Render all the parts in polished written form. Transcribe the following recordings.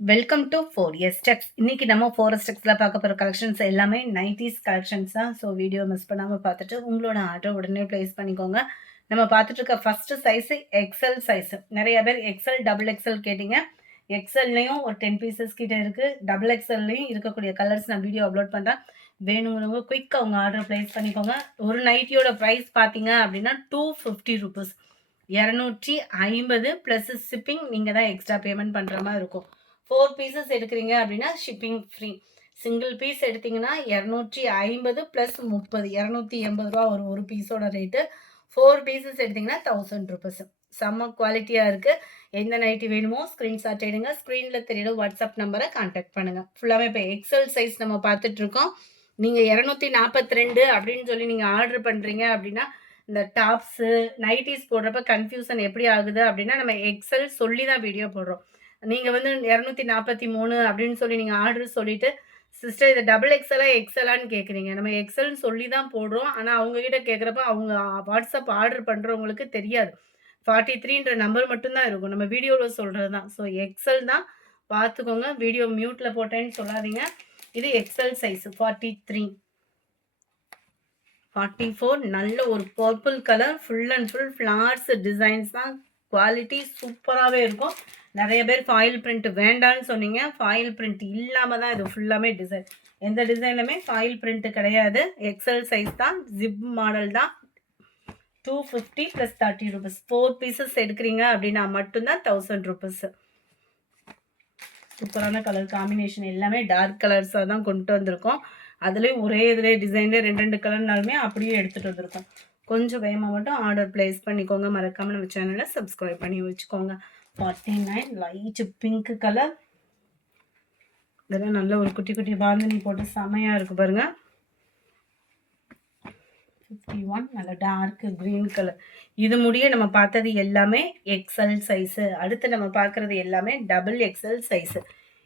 Welcome to 4S Steps. இன்னைக்கு நம்ம 4S Stepsல பார்க்க போற கலெக்ஷன்ஸ் எல்லாமே 90s கலெக்ஷன்ஸ் தான். ஸோ வீடியோ மிஸ் பண்ணாம பார்த்துட்டு உங்களோட ஆர்டர் உடனே பிளேஸ் பண்ணிக்கோங்க. நம்ம பார்த்துட்டு இருக்க ஃபர்ஸ்ட் சைஸ் எக்ஸல் சைஸ். நிறைய பேர் எக்ஸல் டபுள் எக்ஸல் கேட்டீங்க. எக்ஸல்லையும் ஒரு 10 பீசஸ் கிட்ட இருக்கு. டபுள் எக்ஸல்லையும் இருக்கக்கூடிய கலர்ஸ் நான் வீடியோ அப்லோட் பண்றேன். வேணுங்கிறவங்க குயிக்காக உங்க ஆர்டர் பிளேஸ் பண்ணிக்கோங்க. ஒரு நைட்டியோட ப்ரைஸ் பார்த்தீங்க அப்படின்னா 250 ருபீஸ். 250 ப்ளஸ் ஷிப்பிங் நீங்கள் தான் எக்ஸ்ட்ரா பேமெண்ட் பண்ணுற மாதிரி இருக்கும். 4 பீசஸ் எடுக்கிறீங்க அப்படின்னா ஷிப்பிங் ஃப்ரீ. சிங்கிள் பீஸ் எடுத்தீங்கன்னா 250 ப்ளஸ் 30 280 ரூபா வரும் ஒரு பீஸோட ரேட்டு. 4 பீசஸ் எடுத்தீங்கன்னா 1000 ருபீஸ். செம்ம குவாலிட்டியாக இருக்குது. எந்த நைட்டி வேணுமோ ஸ்க்ரீன்ஷாட் எடுங்க. ஸ்க்ரீனில் தெரியுற வாட்ஸ்அப் நம்பரை கான்டாக்ட் பண்ணுங்கள். ஃபுல்லாகவே இப்போ எக்ஸல் சைஸ் நம்ம பார்த்துட்ருக்கோம். நீங்கள் 242 அப்படின்னு சொல்லி நீங்கள் ஆர்டர் பண்ணுறீங்க அப்படின்னா இந்த டாப்ஸு நைட்டிஸ் போடுறப்ப கன்ஃபியூசன் எப்படி ஆகுது அப்படின்னா நம்ம எக்ஸல் சொல்லி தான் வீடியோ போடுறோம். நீங்கள் வந்து 243 அப்படின்னு சொல்லி நீங்கள் ஆர்டர் சொல்லிவிட்டு சிஸ்டர் இதை டபுள் எக்ஸலா எக்ஸலான்னு கேட்குறீங்க. நம்ம எக்ஸல்னு சொல்லி தான் போடுறோம். ஆனால் அவங்ககிட்ட கேட்குறப்ப அவங்க வாட்ஸ்அப் ஆர்டர் பண்ணுறவங்களுக்கு தெரியாது. 43ன்ற நம்பர் மட்டும்தான் இருக்கும். நம்ம வீடியோவில் சொல்கிறது தான். ஸோ எக்ஸல் தான் பார்த்துக்கோங்க. வீடியோ மியூட்டில் போட்டேன்னு சொல்லாதீங்க. இது எக்ஸல் சைஸ் 43. 44 நல்ல ஒரு purple colour full and full flowers designs தான். குவாலிட்டி சூப்பராகவே இருக்கும். நிறைய பேர் ஃபாயில் பிரிண்ட் வேண்டான்னு சொன்னீங்க. ஃபாயில் பிரிண்ட் இல்லாமல் தான் இது ஃபுல்லாமே டிசைன். எந்த டிசைனுமே ஃபாயில் பிரிண்ட் கிடையாது. எக்ஸல் சைஸ் தான். ஜிப் மாடல் தான். 250 ப்ளஸ் 30 ருபீஸ். 4 பீசஸ் எடுக்கிறீங்க அப்படின்னா மட்டும்தான் 1000 ருபீஸ். சூப்பரான கலர் காம்பினேஷன் எல்லாமே டார்க் கலர்ஸாக தான் கொண்டு வந்திருக்கோம். அதுலேயும் ஒரே இதில் டிசைனில் 2 கலர்னாலுமே அப்படியே எடுத்துகிட்டு வந்திருக்கோம். கொஞ்சம் வேகமாக மட்டும் ஆர்டர் ப்ளேஸ் பண்ணிக்கோங்க. மறக்காமல் நம்ம சேனலை சப்ஸ்கிரைப் பண்ணி வச்சுக்கோங்க. 49 லைட் பிங்க் கலர். இதெல்லாம் நல்ல ஒரு குட்டி குட்டி பாந்தினி போட்டு செமையாக இருக்குது பாருங்கள். 51 நல்ல டார்க் க்ரீன் கலர். இது முடிய நம்ம பார்த்தது எல்லாமே எக்ஸல் சைஸு. அடுத்து நம்ம பார்க்குறது எல்லாமே டபுள் எக்ஸல் சைஸு.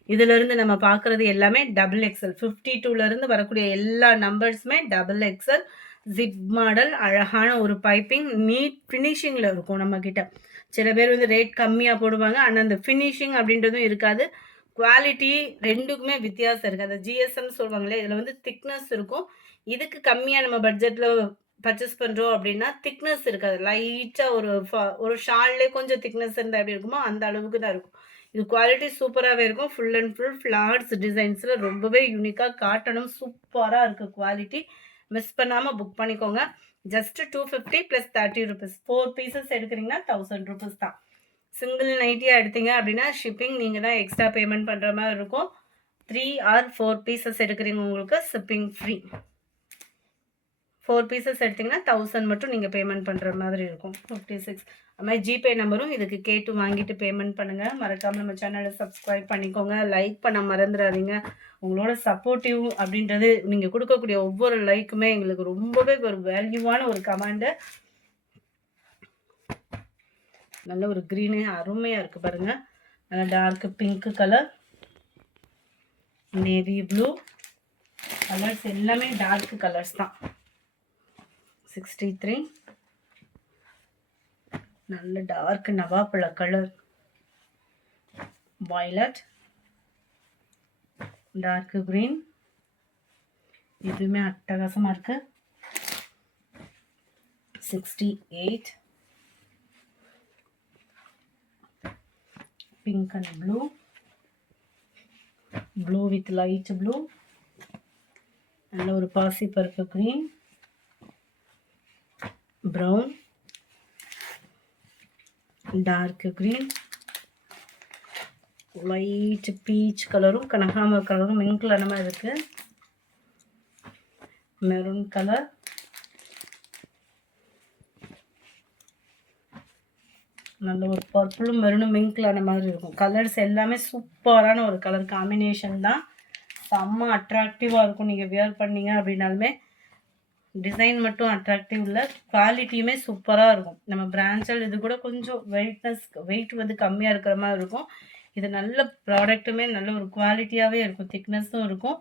இதிலிருந்து நம்ம பார்க்குறது எல்லாமே டபுள் எக்ஸல். 52லேருந்து வரக்கூடிய எல்லா நம்பர்ஸுமே டபுள் எக்ஸல். ஜிப் மாடல் அழகான ஒரு பைப்பிங் நீட் ஃபினிஷிங்கில் இருக்கும் நம்மக்கிட்ட. சில பேர் வந்து ரேட் கம்மியாக போடுவாங்க. ஆனால் அந்த ஃபினிஷிங் அப்படின்றதும் இருக்காது. குவாலிட்டி ரெண்டுக்குமே வித்தியாசம் இருக்குது. அந்த ஜிஎஸ்எம் சொல்லுவாங்களே இதில் வந்து திக்னஸ் இருக்கும். இதுக்கு கம்மியாக நம்ம பட்ஜெட்டில் பர்ச்சேஸ் பண்ணுறோம் அப்படின்னா திக்னஸ் இருக்காது. லைட்டாக ஒரு ஷால்லே கொஞ்சம் திக்னஸ் இருந்தால் எப்படி இருக்குமோ அந்த அளவுக்கு தான் இருக்கும். இது குவாலிட்டி சூப்பராகவே இருக்கும். ஃபுல் அண்ட் ஃபுல் ஃப்ளார்ஸ் டிசைன்ஸில் ரொம்பவே யூனிக்காக காட்டணும். சூப்பராக இருக்குது குவாலிட்டி. மிஸ் பண்ணாமல் புக் பண்ணிக்கோங்க. Just 250 plus 30 rupees. 4 பீசஸ் எடுக்கிறீங்கன்னா 1000 ருபீஸ் தான். சிங்கிள் நைட்டியாக எடுத்தீங்க அப்படின்னா ஷிப்பிங் நீங்கள் தான் எக்ஸ்ட்ரா பேமெண்ட் பண்ணுற மாதிரி இருக்கும். 3 ஆர் 4 பீசஸ் எடுக்கிறீங்க உங்களுக்கு ஷிப்பிங் ஃப்ரீ. 4 பீசஸ் எடுத்திங்கன்னா 1000 மட்டும் நீங்கள் பேமெண்ட் பண்ணுற மாதிரி இருக்கும். 56 அது மாதிரி ஜிபே நம்பரும் இதுக்கு கேட்டு வாங்கிட்டு பேமெண்ட் பண்ணுங்கள். மறக்காமல் நம்ம சேனலை சப்ஸ்கிரைப் பண்ணிக்கோங்க. லைக் பண்ண மறந்துடாதீங்க. உங்களோட சப்போர்ட்டிவ் அப்படின்றது நீங்கள் கொடுக்கக்கூடிய ஒவ்வொரு லைக்குமே எங்களுக்கு ரொம்பவே ஒரு வேல்யூவான ஒரு கமெண்டு. நல்ல ஒரு க்ரீனே அருமையாக இருக்குது பாருங்கள். நல்ல dark pink colour, navy blue colours எல்லாமே டார்க் கலர்ஸ் தான். 63 நல்ல டார்க் நவாப்பழ கலர், வயலட், டார்க் கிரீன். இதுவுமே அட்டகாசமாக இருக்கு. 68 pink and blue, blue with light blue, நல்ல ஒரு பாசி பருப்பு green, brown, dark green, light peach கலரும் கனகாமர கலரும் மிங்க் கலரமாக இருக்கு. மெரூன் கலர், நல்ல ஒரு பர்பிளும் மெரூனும் மிங்க் கலர் மாதிரி இருக்கும். கலர்ஸ் எல்லாமே சூப்பரான ஒரு கலர் காம்பினேஷன் தான். செம்ம அட்ராக்டிவாக இருக்கும். நீங்கள் வியர் பண்ணீங்க அப்படின்னாலுமே டிசைன் மட்டும் அட்ராக்டிவ் இல்லை, குவாலிட்டியுமே சூப்பராக இருக்கும். நம்ம பிரான்ச்சல் இது கூட கொஞ்சம் வெயிட் வந்து கம்மியாக இருக்கிற மாதிரி இருக்கும். இது நல்ல ப்ராடக்ட்டுமே நல்ல ஒரு குவாலிட்டியாகவே இருக்கும். திக்னஸும் இருக்கும்.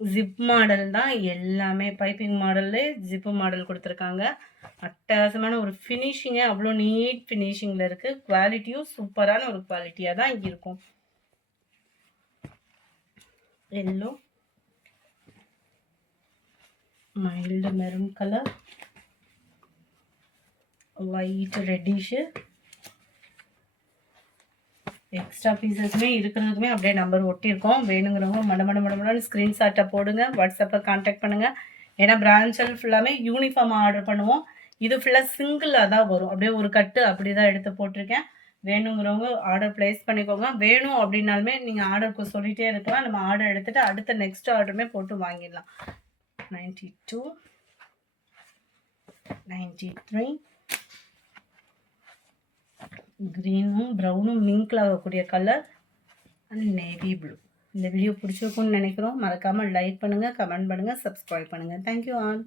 ஜிப் மாடல் தான் எல்லாமே. பைப்பிங் மாடல்லே ஜிப்பு மாடல் கொடுத்துருக்காங்க. அட்டகாசமான ஒரு ஃபினிஷிங்கே அவ்வளோ நீட் ஃபினிஷிங்கில் இருக்குது. குவாலிட்டியும் சூப்பரான ஒரு குவாலிட்டியாக தான் இருக்கும். Yellow, mild maroon colour, white reddish. Extra பீசஸ்மே இருக்கிறதுக்குமே அப்படியே நம்பர் ஒட்டியிருக்கோம். வேணுங்கிறவங்க மடமடன்னு ஸ்க்ரீன்ஷாட்டை போடுங்க. வாட்ஸ்அப்பில் கான்டாக்ட் பண்ணுங்கள். ஏன்னா பிரான்ச்சல் ஃபுல்லாமே யூனிஃபார்மாக ஆர்டர் பண்ணுவோம். இது ஃபுல்லாக சிங்கிளாக தான் வரும். அப்படியே ஒரு கட்டு அப்படி தான் எடுத்து போட்டிருக்கேன். வேணுங்கிறவங்க ஆர்டர் ப்ளேஸ் பண்ணிக்கோங்க. வேணும் அப்படின்னாலுமே நீங்கள் ஆர்டருக்கு சொல்லிகிட்டே இருக்கலாம். நம்ம ஆர்டர் எடுத்துகிட்டு அடுத்த நெக்ஸ்ட் ஆர்டருமே போட்டு வாங்கிடலாம். 92, 93, க்ரீனும் ப்ரௌனும் மிங்கில் ஆகக்கூடிய கலர் அண்ட் நேவி ப்ளூ. இந்த வீடியோ பிடிச்சிருக்கும்னு நினைக்கிறோம். மறக்காமல் லைக் பண்ணுங்கள், கமெண்ட் பண்ணுங்கள், சப்ஸ்கிரைப் பண்ணுங்கள். Thank you all.